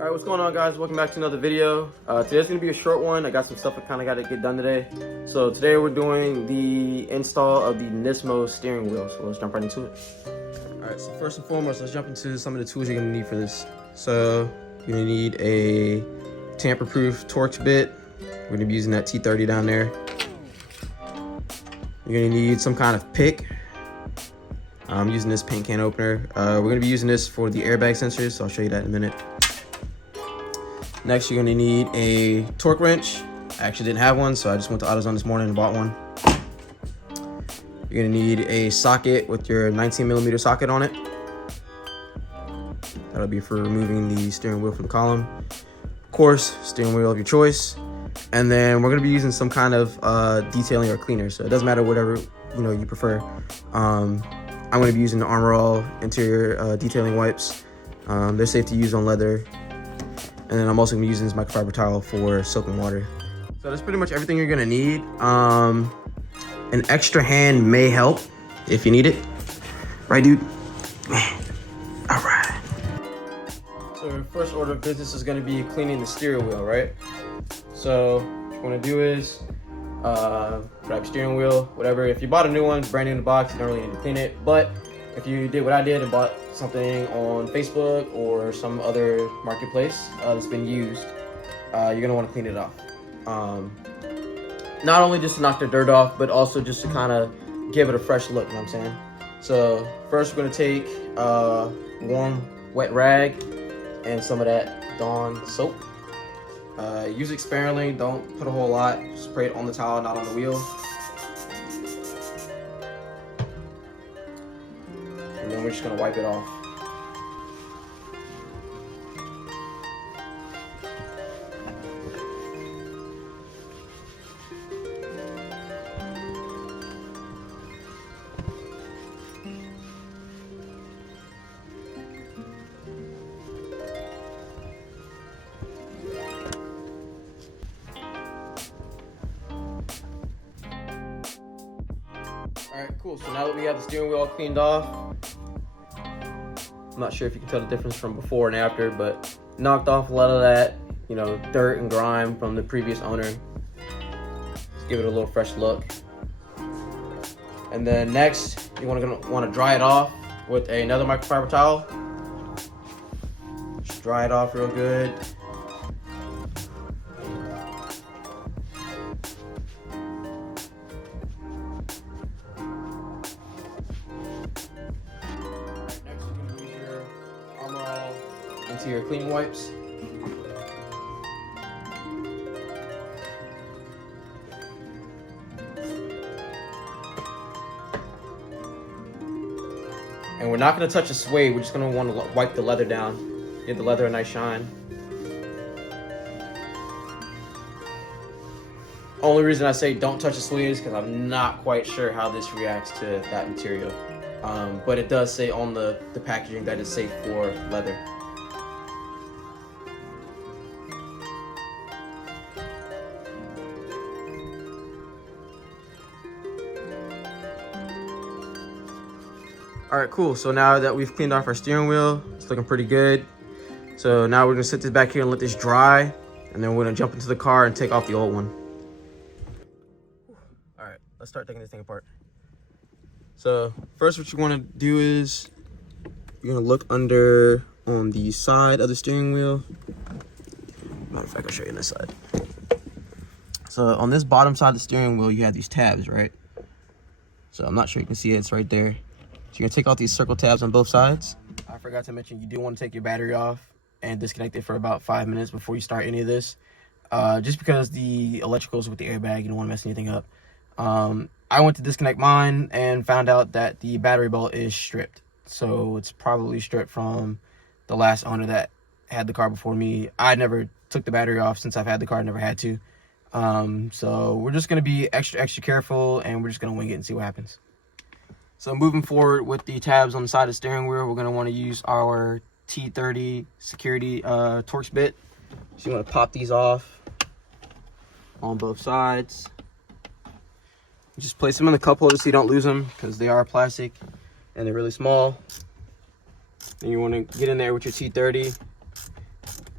Alright, what's going on, guys? Welcome back to another video. Today's going to be a short one. I got some stuff I kind of got to get done today. So today we're doing the install of the Nismo steering wheel. So let's jump right into it. Alright, so first and foremost, let's jump into some of the tools you're going to need for this. So you're going to need a tamper-proof Torx bit. We're going to be using that T30 down there. You're going to need some kind of pick. I'm using this paint can opener. We're going to be using this for the airbag sensors, so I'll show you that in a minute. Next, you're going to need a torque wrench. I actually didn't have one, so I just went to AutoZone this morning and bought one. You're going to need a socket with your 19mm socket on it. That'll be for removing the steering wheel from the column. Of course, steering wheel of your choice. And then we're going to be using some kind of detailing or cleaner, so it doesn't matter whatever you prefer. I'm going to be using the Armor All interior detailing wipes. They're safe to use on leather. And then I'm also going to be using this microfiber towel for soap and water. So that's pretty much everything you're going to need. An extra hand may help if you need it. Right, dude? All right. So your first order of business is going to be cleaning the steering wheel, right? So what you want to do is grab your steering wheel, whatever. If you bought a new one, brand new in the box, you don't really need to clean it. But if you did what I did and bought something on Facebook or some other marketplace that's been used, you're gonna want to clean it off. Not only just to knock the dirt off, but also just to kind of give it a fresh look, you know what I'm saying? So first we're gonna take a warm wet rag and some of that Dawn soap. Use it sparingly, don't put a whole lot, spray it on the towel, not on the wheel. And then we're just gonna wipe it off. Alright, cool. So now that we have the steering wheel all cleaned off, I'm not sure if you can tell the difference from before and after, but knocked off a lot of that, dirt and grime from the previous owner. Just give it a little fresh look. And then next, you're gonna want to dry it off with another microfiber towel. Just dry it off real good. Into your cleaning wipes. And we're not going to touch the suede, we're just going to want to wipe the leather down, give the leather a nice shine. Only reason I say don't touch the suede is because I'm not quite sure how this reacts to that material. But it does say on the packaging that it's safe for leather. All right, cool. So now that we've cleaned off our steering wheel, it's looking pretty good. So now we're gonna sit this back here and let this dry, and then we're gonna jump into the car and take off the old one. All right, let's start taking this thing apart. So first what you wanna do is you're gonna look under on the side of the steering wheel. Matter of fact, I'll show you on this side. So on this bottom side of the steering wheel, you have these tabs, right? So I'm not sure you can see it, it's right there. So you're gonna take out these circle tabs on both sides. I forgot to mention, you do want to take your battery off and disconnect it for about 5 minutes before you start any of this. Just because the electricals with the airbag, you don't want to mess anything up. I went to disconnect mine and found out that the battery belt is stripped. So it's probably stripped from the last owner that had the car before me. I never took the battery off since I've had the car, never had to. So we're just gonna be extra careful, and we're just gonna wing it and see what happens. So moving forward with the tabs on the side of the steering wheel, we're gonna want to use our T30 security Torx bit. So you want to pop these off on both sides. Just place them in the cup holder so you don't lose them, because they are plastic and they're really small. Then you want to get in there with your T30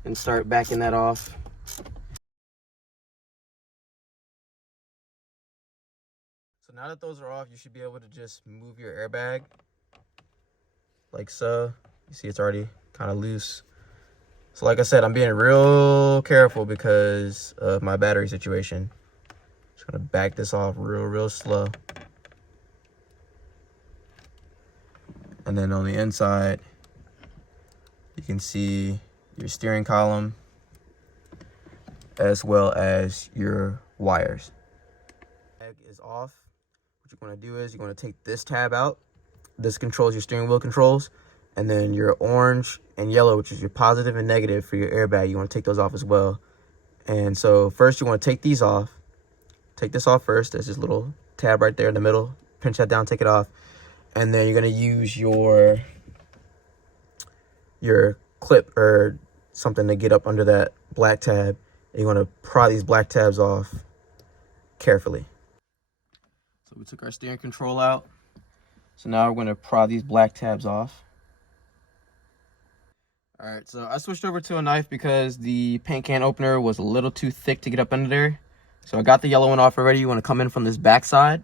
and start backing that off. So now that those are off, you should be able to just move your airbag like so. You see it's already kind of loose. So like I said, I'm being real careful because of my battery situation. Just gonna back this off real slow. And then on the inside, you can see your steering column as well as your wires. Bag is off. What you're gonna do is you're gonna take this tab out. This controls your steering wheel controls. And then your orange and yellow, which is your positive and negative for your airbag, you want to take those off as well. And so first you want to take these off. Take this off first. There's this little tab right there in the middle. Pinch that down, take it off. And then you're going to use your clip or something to get up under that black tab. And you're going to pry these black tabs off carefully. So we took our steering control out. So now we're going to pry these black tabs off. All right, so I switched over to a knife because the paint can opener was a little too thick to get up under there. So I got the yellow one off already. You want to come in from this back side.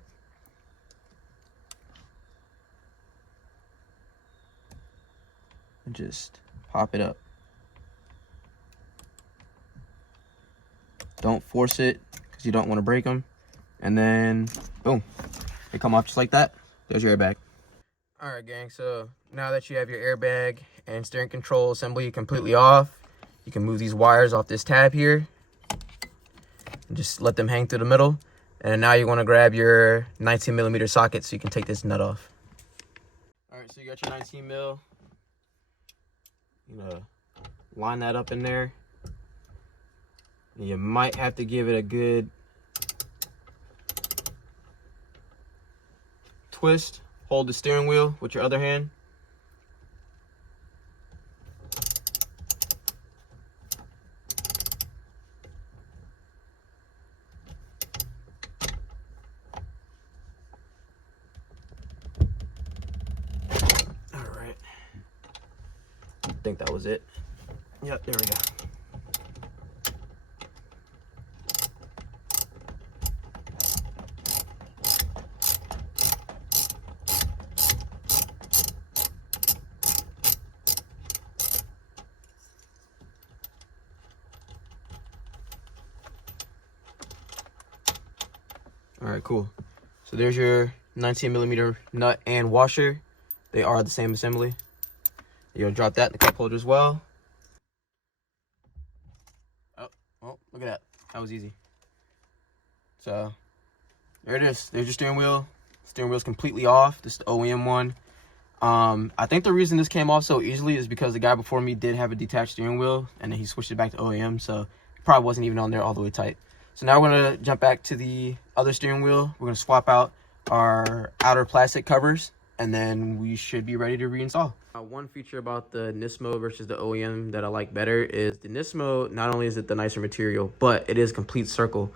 And just pop it up. Don't force it because you don't want to break them. And then, boom, they come off just like that. There's your airbag. All right, gang, so now that you have your airbag and steering control assembly completely off, you can move these wires off this tab here and just let them hang through the middle. And now you want to grab your 19mm socket so you can take this nut off. All right, so you got your 19 mil. You know, line that up in there. And you might have to give it a good twist. Hold the steering wheel with your other hand. All right. I think that was it. Yep, there we go. All right, cool. So there's your 19mm nut and washer. They are the same assembly. You'll drop that in the cup holder as well. Oh, look at that. That was easy. So there it is. There's your steering wheel. Steering wheel's completely off. This is the OEM one. I think the reason this came off so easily is because the guy before me did have a detached steering wheel and then he switched it back to OEM, so it probably wasn't even on there all the way tight. So now we're gonna jump back to the other steering wheel. We're gonna swap out our outer plastic covers and then we should be ready to reinstall. One feature about the Nismo versus the OEM that I like better is the Nismo, not only is it the nicer material, but it is complete circle.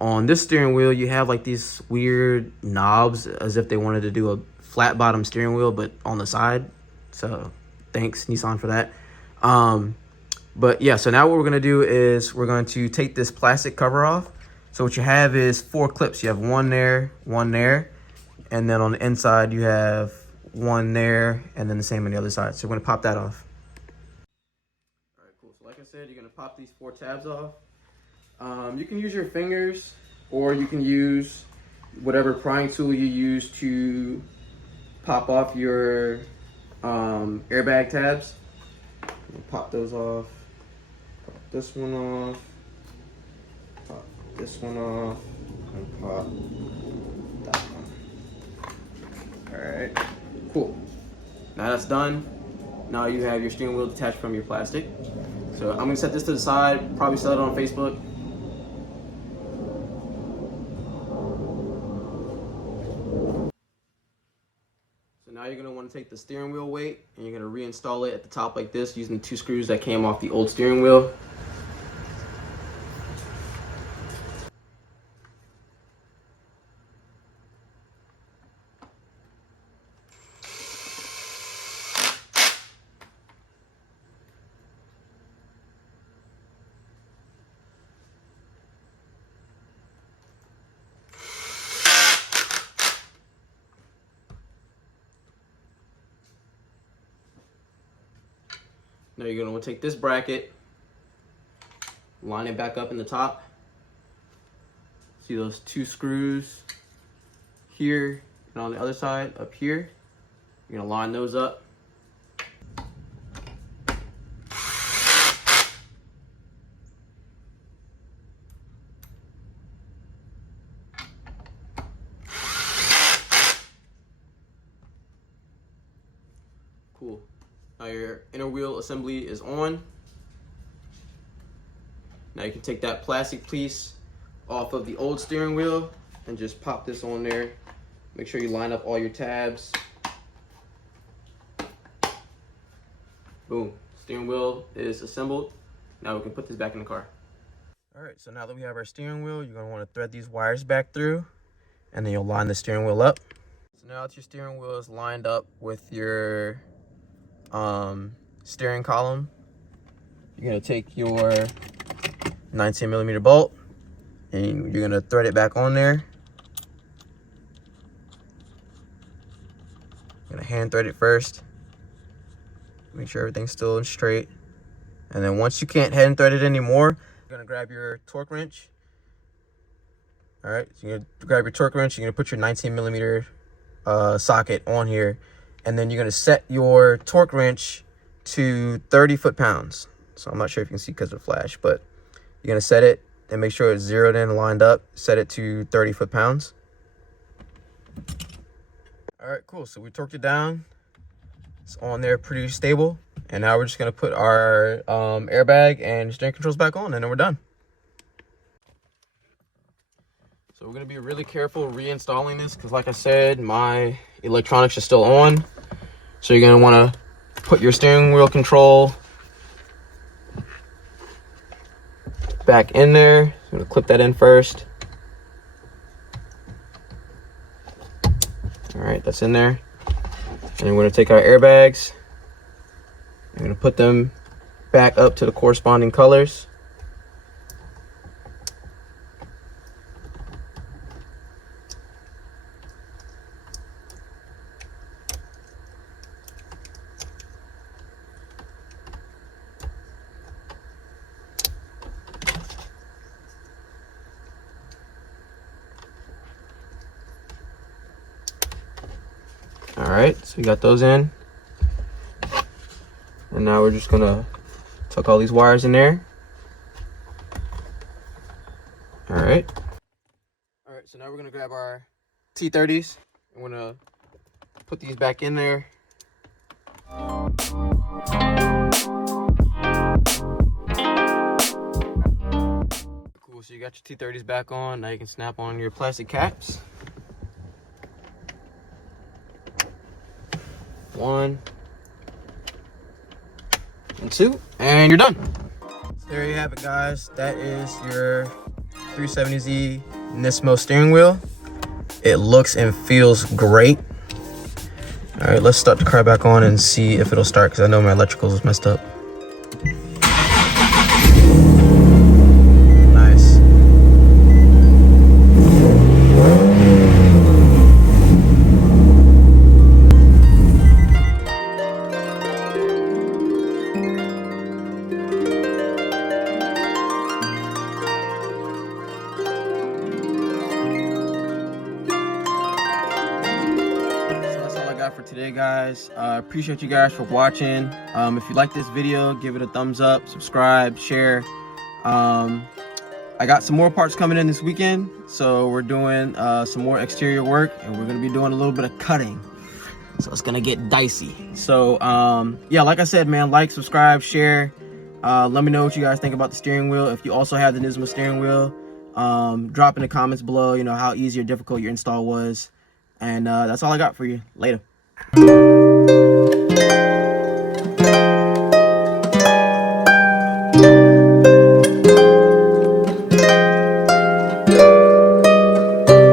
On this steering wheel, you have like these weird knobs as if they wanted to do a flat bottom steering wheel, but on the side. So thanks Nissan for that. But yeah, so now what we're gonna do is we're going to take this plastic cover off. So what you have is 4 clips. You have one there, and then on the inside you have one there, and then the same on the other side. So we're gonna pop that off. All right, cool. So like I said, you're gonna pop these 4 tabs off. You can use your fingers, or you can use whatever prying tool you use to pop off your airbag tabs. Pop those off. Pop this one off. Pop this one off. And pop that one. Alright. Cool. Now that's done. Now you have your steering wheel detached from your plastic. So I'm gonna set this to the side, probably sell it on Facebook. So now you're gonna want to take the steering wheel weight and you're gonna reinstall it at the top like this using the 2 screws that came off the old steering wheel. Now you're going to take this bracket, line it back up in the top. See those 2 screws here and on the other side up here. You're going to line those up. Cool. Now your inner wheel assembly is on. Now you can take that plastic piece off of the old steering wheel and just pop this on there. Make sure you line up all your tabs. Boom. Steering wheel is assembled. Now we can put this back in the car. All right, so now that we have our steering wheel, you're going to want to thread these wires back through, and then you'll line the steering wheel up. So now that your steering wheel is lined up with your steering column, you're going to take your 19mm bolt and you're going to thread it back on there. You're going to hand thread it first. Make sure everything's still straight. And then once you can't hand thread it anymore, you're going to grab your torque wrench. All right, so you're going to grab your torque wrench. You're going to put your 19mm socket on here. And then you're going to set your torque wrench to 30 foot-pounds. So I'm not sure if you can see because of the flash, but you're going to set it and make sure it's zeroed in and lined up. Set it to 30 foot-pounds. All right, cool. So we torqued it down. It's on there pretty stable. And now we're just going to put our airbag and steering controls back on, and then we're done. So we're going to be really careful reinstalling this because, like I said, my electronics are still on. So you're going to want to put your steering wheel control back in there. I'm going to clip that in first. All right, that's in there. And we're going to take our airbags. I'm going to put them back up to the corresponding colors. All right, so we got those in. And now we're just gonna tuck all these wires in there. All right. All right, so now we're gonna grab our T30s. I'm gonna put these back in there. Cool, so you got your T30s back on. Now you can snap on your plastic caps. 1 and 2, and you're done. So there you have it, guys. That is your 370Z Nismo steering wheel. It looks and feels great. All right, let's start the car back on and see if it'll start, because I know my electricals is messed up. Nice. For today, guys, appreciate you guys for watching. If you like this video, give it a thumbs up, subscribe, share. I got some more parts coming in this weekend, so we're doing some more exterior work, and we're gonna be doing a little bit of cutting, so it's gonna get dicey. So yeah, like I said, man, like, subscribe, share. Let me know what you guys think about the steering wheel. If you also have the Nismo steering wheel, drop in the comments below, you know, how easy or difficult your install was. And that's all I got for you. Later.